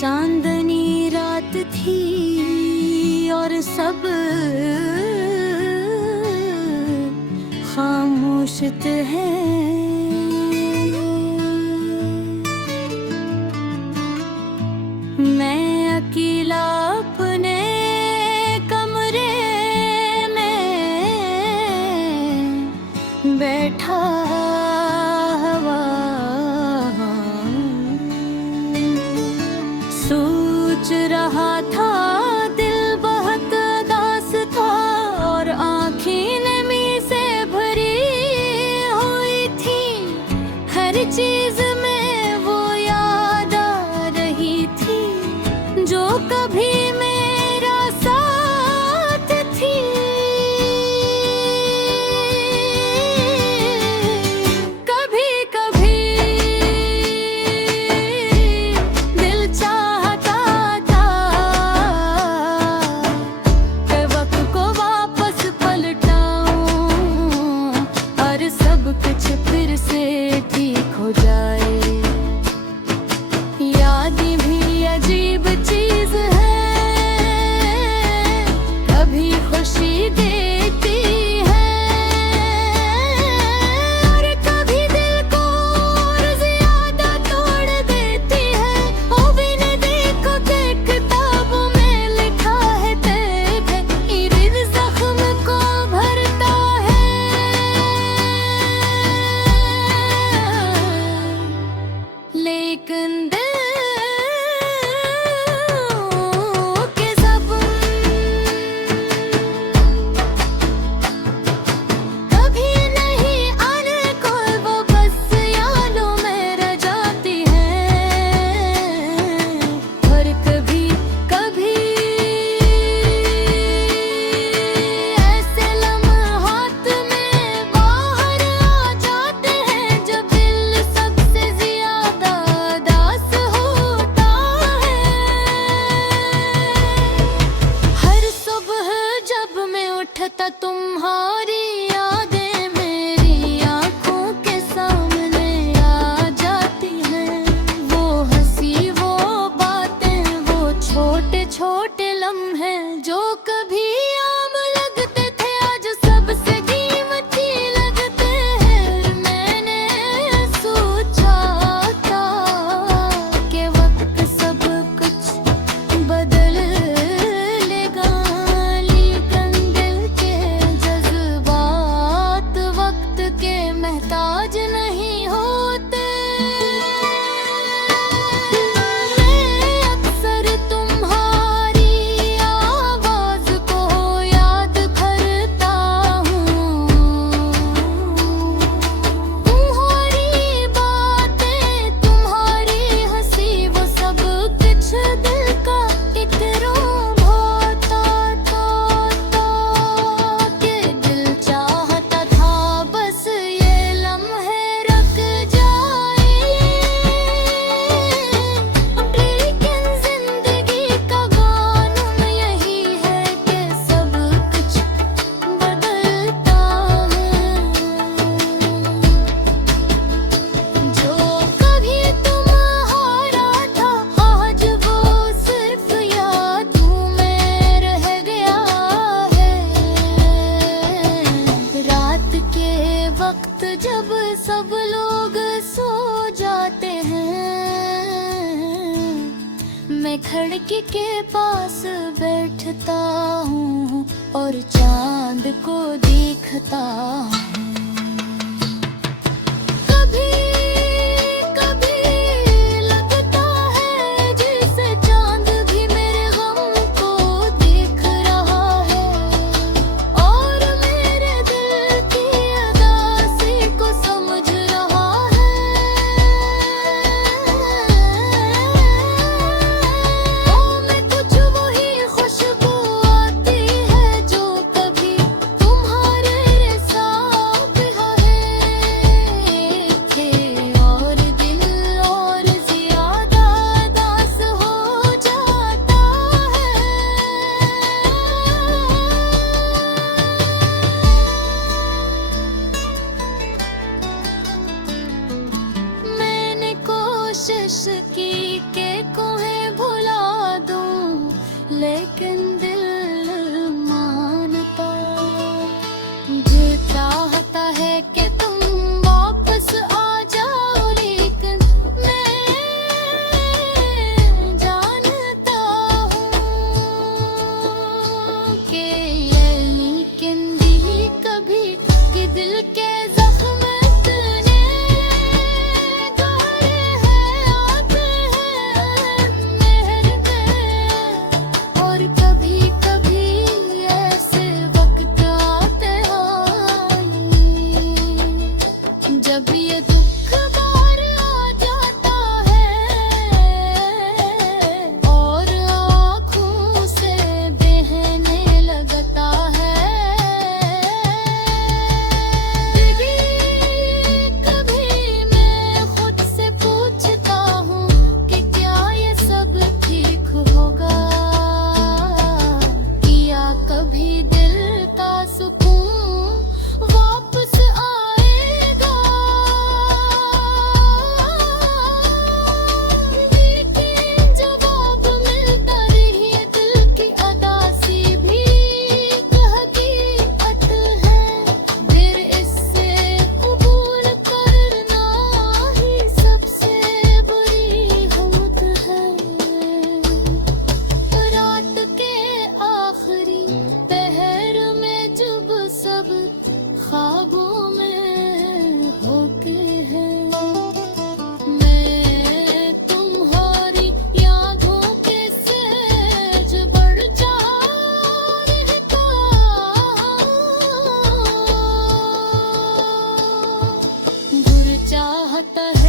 चांदनी रात थी और सब खामोश है। मैं अकेला अपने कमरे में बैठा हवा सोच रहा था। दिल बहुत उदास था और आँखें नमी से भरी हुई थी। हर चीज में वो याद आ रही थी जो कभी मेरा साथ थी। कभी कभी दिल चाहता था कि वक्त को वापस पलटाऊं और सब कुछ फिर से ठीक हो जाए। यादें भी अजीब चीज है, कभी खुशी देती है और कभी दिल को और ज्यादा तोड़ देती है। ओ बिन देखो के किताबों में लिखा है तेरे इर्द जख्म को भरता है। लेकिन दिल के ज़ख्म कभी नहीं अनकोल, वो बस यादों में रह जाती है। और कभी कभी ऐसे लम्हात में बाहर आ जाते हैं जब दिल सबसे ज्यादा उदास होता है। हर सुबह जब मैं उठता तुम्हारी यादें मेरी आंखों के सामने आ जाती हैं। वो हंसी, वो बातें, वो छोटे छोटे लम्हे जो कभी आम लगते थे आज सबसे कीमती लगते हैं। मैंने सोचा था कि वक्त सब कुछ बदल लेगा, लेकिन दिल के जज्बात वक्त के मोहताज नहीं होते। मैं अक्सर तुम्हारी आवाज को याद करता हूँ। तुम्हारी बातें, तुम्हारी हंसी, वो सब कुछ दिल का एक रोम होता था कि दिल चाहता था बस ये लम्हे रख जाए। लेकिन जिंदगी का कानून यही है कि सब कुछ बदलता है। जो कभी तुम्हारा था आज वो सिर्फ यादों में रह गया है। रात के वक्त जब सब लोग सो जाते हैं, मैं खिड़की के पास बैठता हूँ और चांद को देखता हूँ। कभी कभी लगता है जैसे चांद भी मेरे गम को देख रहा है और मेरे दिल की उदासी को समझ रहा है। ओ मैं कुछ वही खुशबू आती है जो कभी तुम्हारे साथ जब ये दुख बार आ जाता है और आँखों से बहने लगता है, कभी मैं खुद से पूछता हूँ कि क्या ये सब ठीक होगा, क्या कभी दिल का सुकून वापस आएगा। लेकिन जवाब मिलता रही है दिल की अदासी भी हकीकत है, फिर इससे कबूल करना ही सबसे बड़ी हिम्मत है। रात के आखिरी पहर में जब सब ख्वाबों में होके हैं, मैं तुम्हारी यादों के सेज बढ़ जा रहता, गुर चाहता है